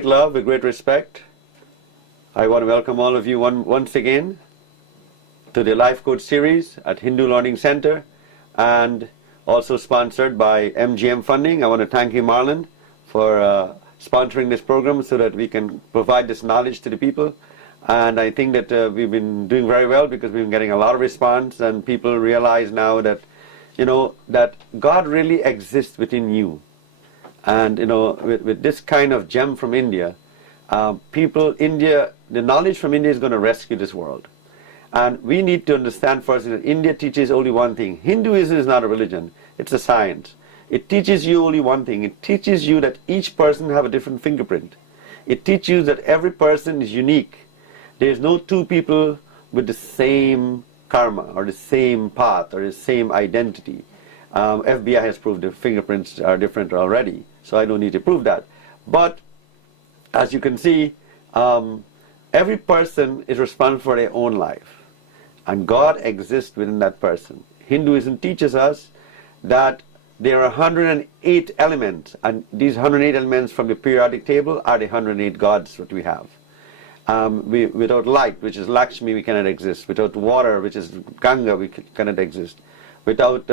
great love, with great respect, I want to welcome all of you once again to the Lifecode series at Hindu Learning Center, and also sponsored by MGM Funding. I want to thank you, Marlon, for sponsoring this program so that we can provide this knowledge to the people. And I think that we've been doing very well because we've been getting a lot of response, and people realize now that, that God really exists within you. And, with this kind of gem from India, the knowledge from India is going to rescue this world. And we need to understand first that India teaches only one thing. Hinduism is not a religion, it's a science. It teaches you only one thing. It teaches you that each person have a different fingerprint. It teaches you that every person is unique. There's no two people with the same karma or the same path or the same identity. FBI has proved the fingerprints are different already, so I don't need to prove that. But as you can see, every person is responsible for their own life, and God exists within that person. Hinduism teaches us that there are 108 elements, and these 108 elements from the periodic table are the 108 gods that we have. Without light, which is Lakshmi, we cannot exist. Without water, which is Ganga, we cannot exist. Without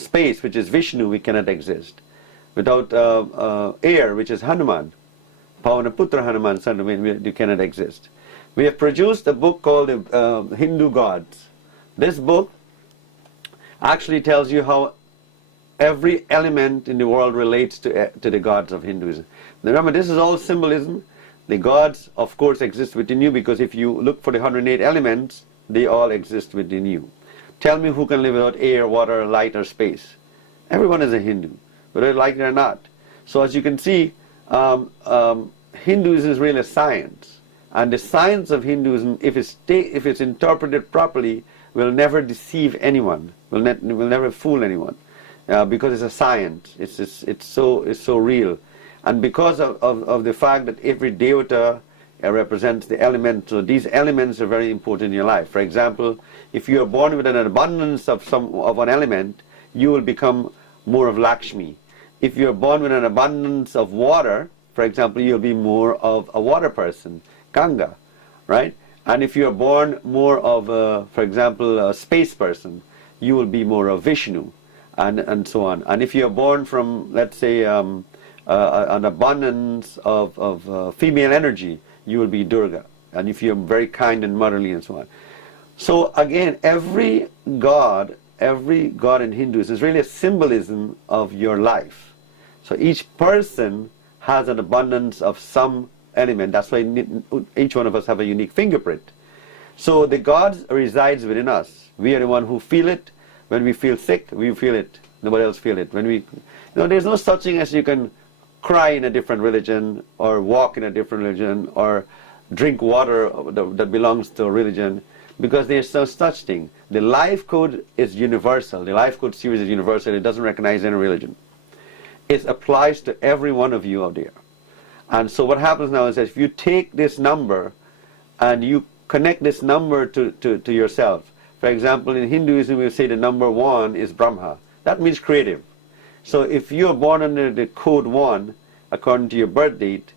space, which is Vishnu, we cannot exist. Without air, which is Hanuman, Pavanaputra Hanuman, son, you cannot exist. We have produced a book called Hindu Gods. This book actually tells you how every element in the world relates to the gods of Hinduism. Now remember, this is all symbolism. The gods, of course, exist within you, because if you look for the 108 elements, they all exist within you. Tell me who can live without air, water, light, or space. Everyone is a Hindu, whether they like it or not. So as you can see, Hinduism is really a science. And the science of Hinduism, if it's interpreted properly, will never deceive anyone, will never fool anyone, because it's a science. It's so real. And because of the fact that every devata represents the elements, so these elements are very important in your life. For example, if you are born with an abundance of an element, you will become more of Lakshmi. If you are born with an abundance of water, for example, you'll be more of a water person, Ganga, right? And if you are born more of, for example, a space person, you will be more of Vishnu, and so on. And if you are born from, let's say, an abundance of female energy, you will be Durga. And if you're very kind and motherly and so on. So again, every god in Hinduism is really a symbolism of your life. So each person has an abundance of some element. That's why each one of us have a unique fingerprint. So the gods resides within us. We are the one who feel it. When we feel sick, we feel it. Nobody else feel it. When there's no such thing as you can cry in a different religion, or walk in a different religion, or drink water that belongs to a religion, because there's no such thing. The Lifecode is universal. The Lifecode series is universal. It doesn't recognize any religion. It applies to every one of you out there. And so what happens now is that if you take this number and you connect this number to yourself, for example, in Hinduism we say the number 1 is Brahma. That means creative. So if you are born under the code 1, according to your birth date,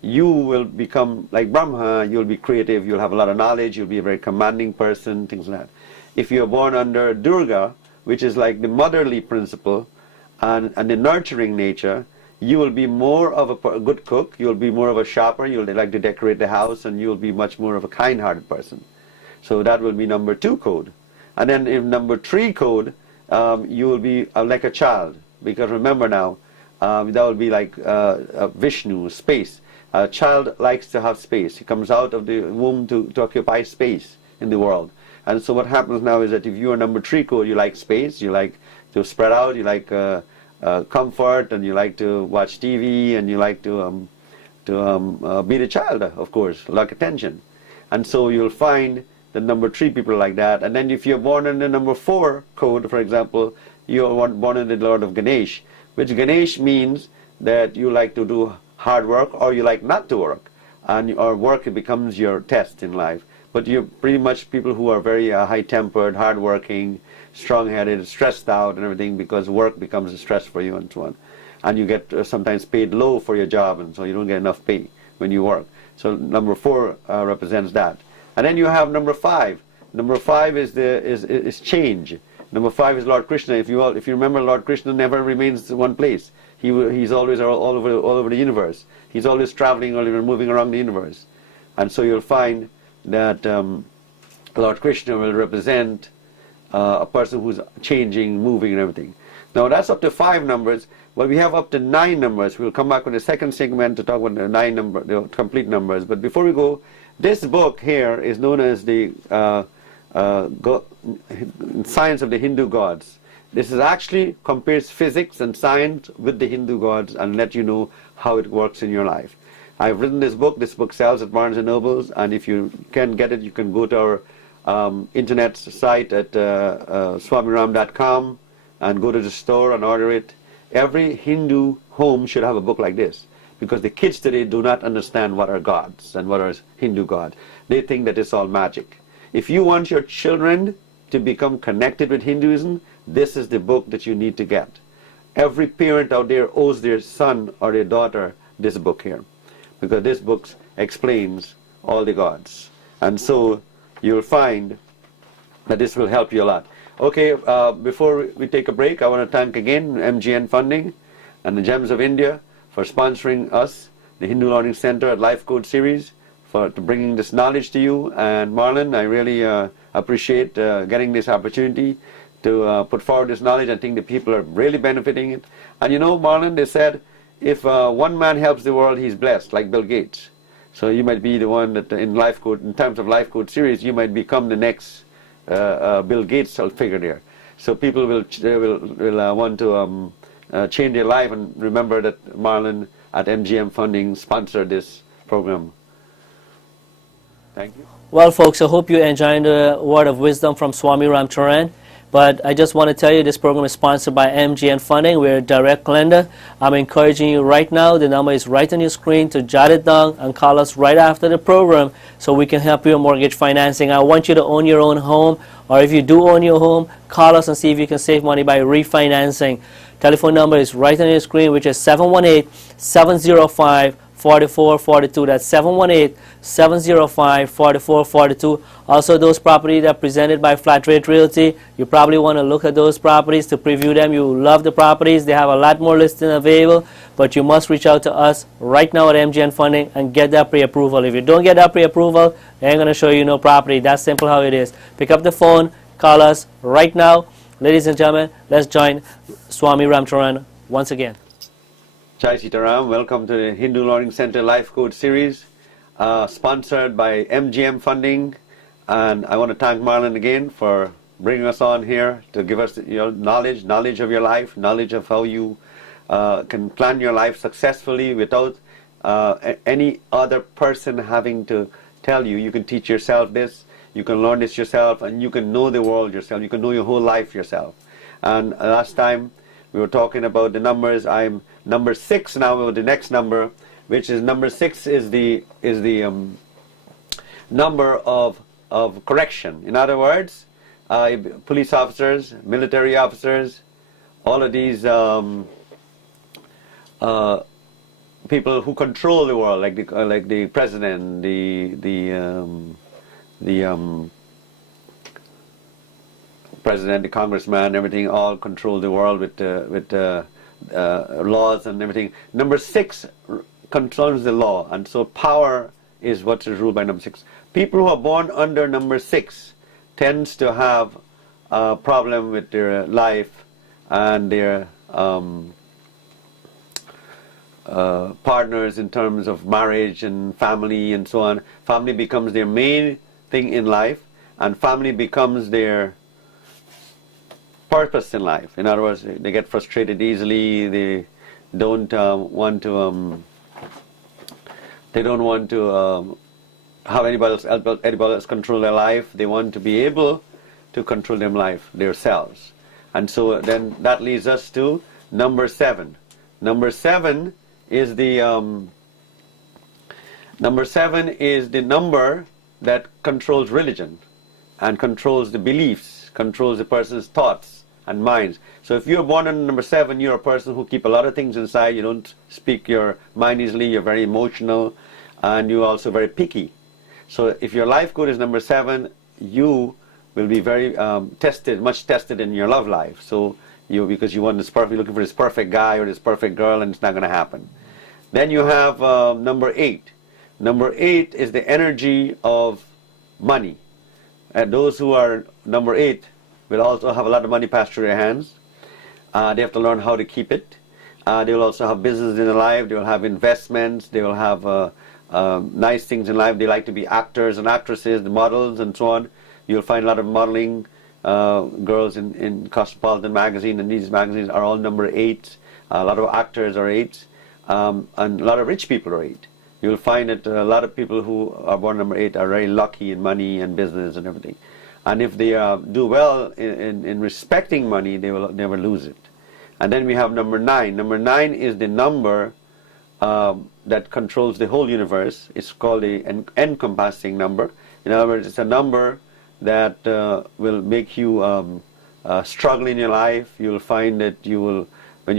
you will become like Brahma. You'll be creative, you'll have a lot of knowledge, you'll be a very commanding person, things like that. If you are born under Durga, which is like the motherly principle and the nurturing nature, you will be more of a good cook, you'll be more of a shopper, you'll like to decorate the house, and you'll be much more of a kind-hearted person. So that will be number 2 code. And then in number 3 code, you will be like a child. Because remember now, that will be like Vishnu, space. A child likes to have space. He comes out of the womb to occupy space in the world. And so what happens now is that if you are number 3 code, you like space, you like to spread out, you like comfort, and you like to watch TV, and you like to be the child, of course, like attention. And so you'll find the number 3 people like that. And then if you're born in the number 4 code, for example, you're born in the Lord of Ganesh, which Ganesh means that you like to do hard work, or you like not to work, and your work becomes your test in life. But you're pretty much people who are very high-tempered, hard-working, strong-headed, stressed out and everything, because work becomes a stress for you and so on. and you get sometimes paid low for your job, and so you don't get enough pay when you work. So number 4 represents that. And then you have number 5. Number 5 is change. Number 5 is Lord Krishna. If you remember, Lord Krishna never remains in one place. He's always all over the universe. He's always traveling, or moving around the universe. And so you'll find that Lord Krishna will represent a person who's changing, moving, and everything. Now that's up to 5 numbers. Well, we have up to 9 numbers. We'll come back with the second segment to talk about the complete numbers. But before we go, this book here is known as the Science of the Hindu Gods. This is actually compares physics and science with the Hindu gods and let you know how it works in your life. I've written this book. This book sells at Barnes & Nobles, and if you can get it, you can go to our internet site at swamiram.com and go to the store and order it. Every Hindu home should have a book like this, because the kids today do not understand what are gods and what are Hindu gods. They think that it's all magic. If you want your children to become connected with Hinduism, this is the book that you need to get. Every parent out there owes their son or their daughter this book here, because this book explains all the gods. And so you'll find that this will help you a lot. Okay, before we take a break, I want to thank again MGN Funding and the Gems of India for sponsoring us, the Hindu Learning Center at Lifecode series, for bringing this knowledge to you. And Marlon, I really appreciate getting this opportunity to put forward this knowledge. I think the people are really benefiting it. And you know, Marlon, they said, if one man helps the world, he's blessed, like Bill Gates. So you might be the one that in Lifecode, in terms of Lifecode series, you might become the next Bill Gates figure there. So people will want to change their life, and remember that Marlon at MGM Funding sponsored this program. Thank you. Well, folks, I hope you enjoyed the word of wisdom from Swami Ram Charran. But I just want to tell you, this program is sponsored by MGN Funding. We're a direct lender. I'm encouraging you right now. The number is right on your screen to jot it down and call us right after the program so we can help you with mortgage financing. I want you to own your own home, or if you do own your home, call us and see if you can save money by refinancing. Telephone number is right on your screen, which is 718-705-4442. That's 718-705-4442. Also, those properties that are presented by Flat Rate Realty, you probably want to look at those properties to preview them. You love the properties. They have a lot more listings available, but you must reach out to us right now at MGN Funding and get that pre-approval. If you don't get that pre-approval, they ain't going to show you no property. That's simple how it is. Pick up the phone, call us right now. Ladies and gentlemen, let's join Swami Ram Charran once again. Jai Sitaram, welcome to the Hindu Learning Center Lifecode series, sponsored by MGM Funding. And I want to thank Marlon again for bringing us on here to give us your knowledge of your life, knowledge of how you can plan your life successfully without any other person having to tell you. You can teach yourself this, you can learn this yourself, and you can know the world yourself. You can know your whole life yourself. And last time we were talking about the numbers. I'm number 6 now with the next number, which is number 6 is the number of correction. In other words, police officers, military officers, all of these people who control the world, like the president, president, the congressman, everything, all control the world with laws and everything. Number 6 controls the law, and so power is what is ruled by number 6. People who are born under number 6 tends to have a problem with their life and their partners in terms of marriage and family and so on. Family becomes their main thing in life, and family becomes their purpose in life. In other words, they get frustrated easily. They don't want to. They don't want to have anybody else control their life. They want to be able to control their life themselves. And so then that leads us to number 7. Number 7 is the number that controls religion and controls the beliefs, controls the person's thoughts, and minds. So if you're born on number 7, you're a person who keep a lot of things inside. You don't speak your mind easily. You're very emotional, and you're also very picky. So if your life code is number 7, you will be very much tested in your love life. So because you want this perfect, looking for this perfect guy or this perfect girl, and it's not going to happen. Then you have number 8. Number 8 is the energy of money. And those who are number 8 will also have a lot of money passed through their hands. They have to learn how to keep it. They will also have business in their life. They will have investments. They will have nice things in life. They like to be actors and actresses, the models, and so on. You'll find a lot of modeling girls in Cosmopolitan magazine, and these magazines are all number 8. A lot of actors are 8, and a lot of rich people are 8. You'll find that a lot of people who are born number 8 are very lucky in money and business and everything. And if they do well in respecting money, they will never lose it. And then we have number 9. Number 9 is the number that controls the whole universe. It's called an encompassing number. In other words, it's a number that will make you struggle in your life. You'll find that you will, when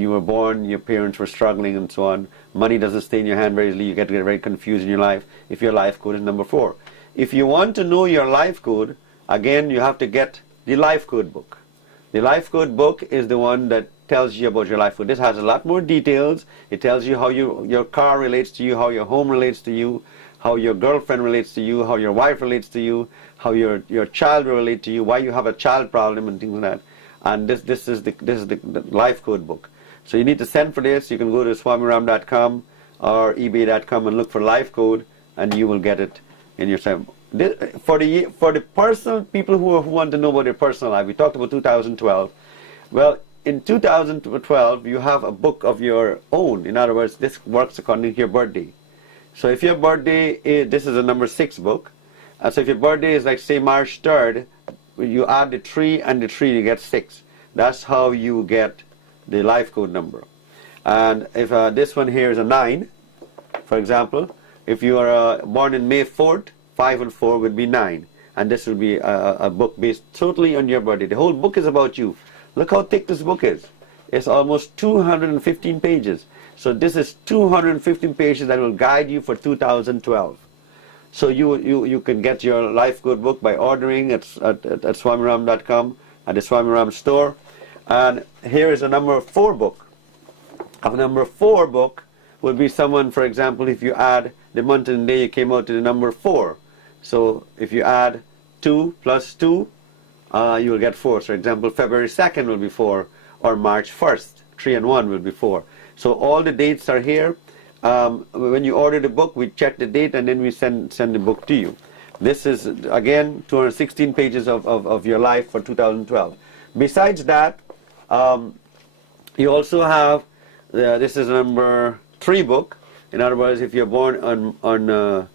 you were born, your parents were struggling and so on. Money doesn't stay in your hand very easily. You get very confused in your life if your life code is number 4. If you want to know your life code, again, you have to get the life code book. The life code book is the one that tells you about your life code. This has a lot more details. It tells you how your car relates to you, how your home relates to you, how your girlfriend relates to you, how your wife relates to you, how your child will relate to you, why you have a child problem and things like that. And this is the life code book. So you need to send for this. You can go to swamiram.com or ebay.com and look for life code, and you will get it in your time. For the personal people who want to know about their personal life, we talked about 2012. Well, in 2012, you have a book of your own. In other words, this works according to your birthday. So if your birthday is, this is a number 6 book. So if your birthday is like, say, March 3rd, you add the 3 and the 3, you get 6. That's how you get the life code number. And if this one here is a 9, for example, if you are born in May 4th, 5 and 4 would be 9. And this will be a book based totally on your birthday. The whole book is about you. Look how thick this book is. It's almost 215 pages. So this is 215 pages that will guide you for 2012. So you can get your life code book by ordering at swamiram.com at the Swami Ram store. And here is a number 4 book. A number 4 book will be someone, for example, if you add the month and day, you came out to the number 4. So if you add 2 plus 2, you will get 4. So for example, February 2nd will be 4, or March 1st, 3 and 1 will be 4. So all the dates are here. When you order the book, we check the date and then we send the book to you. This is, again, 216 pages of your life for 2012. Besides that, you also have, this is number 3 book. In other words, if you're born on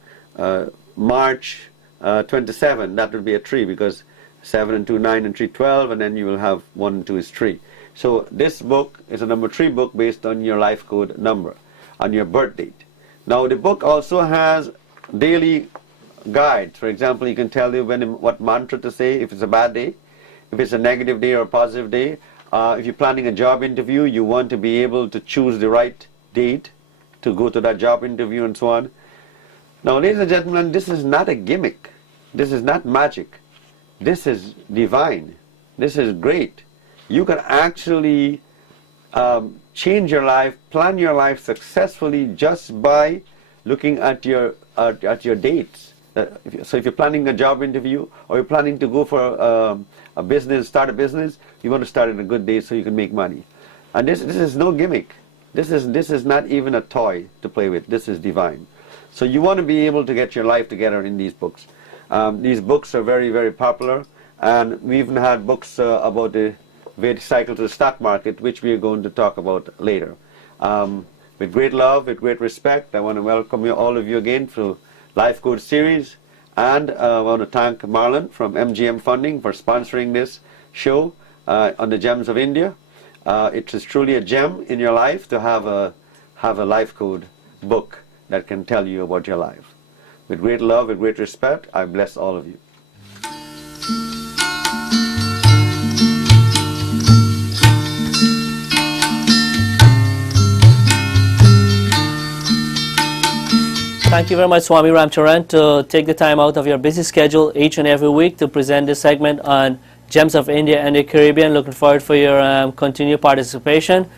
March 27, that would be a 3, because 7 and 2, 9 and 3, 12, and then you will have 1 and 2 is 3. So this book is a number 3 book based on your life code number, on your birth date. Now the book also has daily guides. For example, you can tell you what mantra to say if it's a bad day, if it's a negative day or a positive day. If you're planning a job interview, you want to be able to choose the right date to go to that job interview and so on. Now, ladies and gentlemen, this is not a gimmick. This is not magic. This is divine. This is great. You can actually change your life, plan your life successfully just by looking at your dates. So if you're planning a job interview or you're planning to go for a business, start a business, you want to start on a good day so you can make money. And this is no gimmick. This is not even a toy to play with. This is divine. So you want to be able to get your life together in these books. These books are very, very popular, and we even had books about the Vedic cycle to the stock market, which we are going to talk about later. With great love, with great respect, I want to welcome all of you again to Life Code series, and I want to thank Marlon from MGM Funding for sponsoring this show on the Gems of India. It is truly a gem in your life to have a Life Code book that can tell you about your life. With great love, with great respect, I bless all of you. Thank you very much, Swami Ram Charran, to take the time out of your busy schedule each and every week to present this segment on Gems of India and the Caribbean. Looking forward for your continued participation.